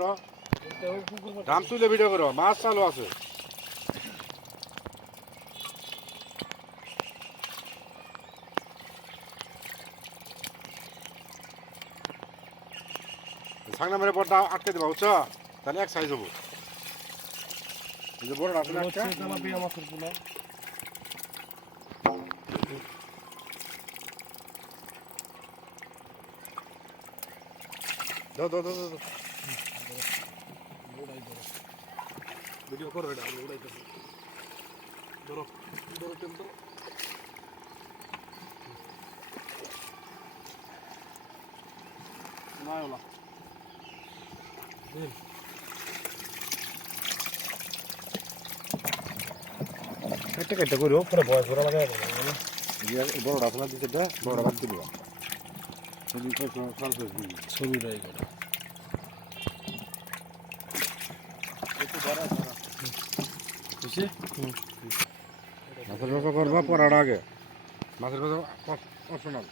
করো ড্রাম তুলে ভিডিও করো মাছ চালু আছে সাংনা মেরে পর্দা আটকে দেবা বুঝছো তাহলে এক সাইজ হবো এই যে বড় আছে না একটা তেলাপিয়া মাছের পোনা দাও দাও দাও দাও ভিডিও করো এটা উড়াইতেছি ধরো ধরো তেল ধরো না ওলা দেন কেটে কেটে করো পরে বয়স বড় লাগে এই বড় আছে না দিতে দে বড় বাদ দিবা ছবি কত সালসে ছবি রাই করে একটু বড় বড় বুঝছে মাছের ব্যবসা করবা পড়ার আগে মাছের ব্যবসা অপশনাল